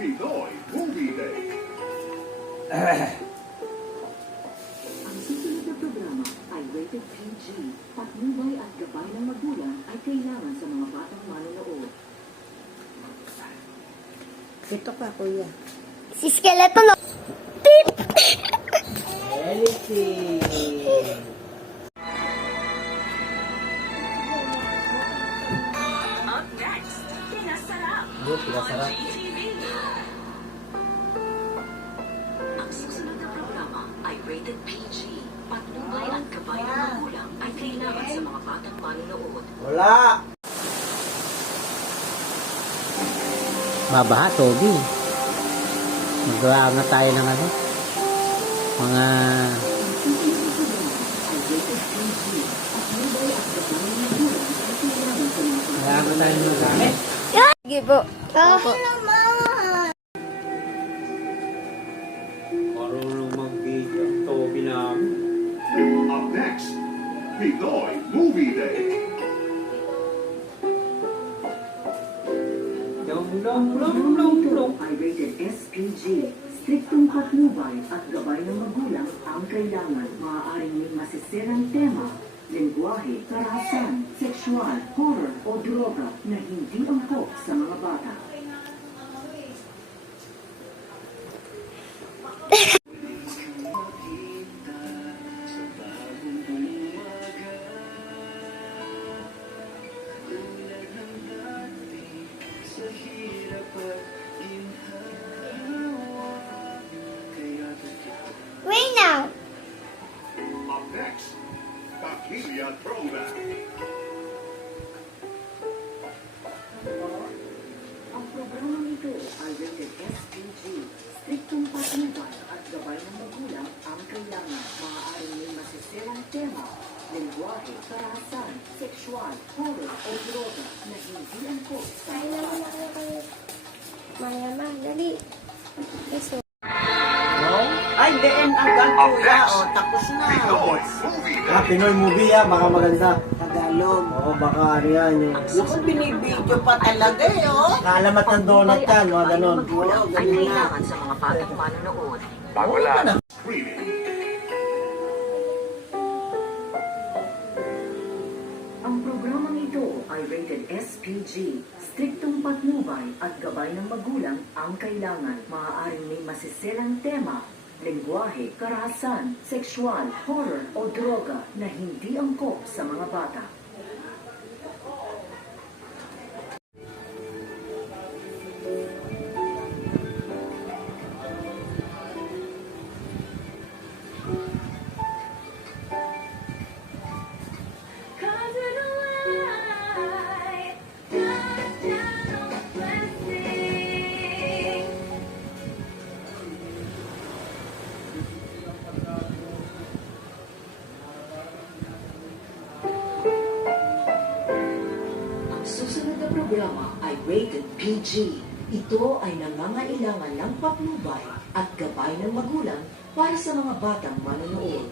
Pinoy Movie Day. Ang susunod na programa ay rated PG. Patnubay at gabay ng magulang ay kailangan sa mga batang manonood. Ito pa, kuya. Si Skeleton, no? Anything. Up next, Pinasarap Pinasarap. on GTV. Ang susunod na programa ay rated PG. Patnubay at gabay ng magulang ay kailangan sa mga batang manonood. Wala. Babaha, Toby. Magawa na tayo ng ano. Mga... Magawa tayo ng gamit. Sige po. Opo. Marunong mag-video. Toby namin. Up next, Pinoy Movie Day. Ay rated SPG. Striktong patnubay at gabay ng magulang ang kailangan. Maaaring may masisirang tema, lengguwahe, karahasan, sexual, horror o droga na hindi angkop sa mga bata. Wait now. Up next, Taquilla Throwback. Ang programang ito ay rated SPG. Striktong patnubay at gabay ng magulang ang kailangan. Maaaring may masisirang tema, lengguwahe, karahasan, sexual, horror o droga na hindi angkop sa Ay, naman ako kayo. Maya, dali. Eso. Ay, diin agad Up kuya. next, O, tapos na. Pinoy Movie Day. Pinoy movie yan. Baka maganda. Tagalog. Oo, baka ano yan. Naku, binibidyo pa talaga eh, oh. Kaalamat ng donut yan. Mga ganon. magulang ay ganun na. kailangan sa mga batang manonood. Bago lang. Screening. Ang programang ito ay rated SPG. Striktong patnubay at gabay ng magulang ang kailangan. Maaaring may masisirang tema, lengguwahe, karahasan, sexual, horror o droga na hindi angkop sa mga bata. Ang susunod na programa ay rated PG. Ito ay nangangailangan ng patnubay at gabay ng magulang para sa mga batang manonood.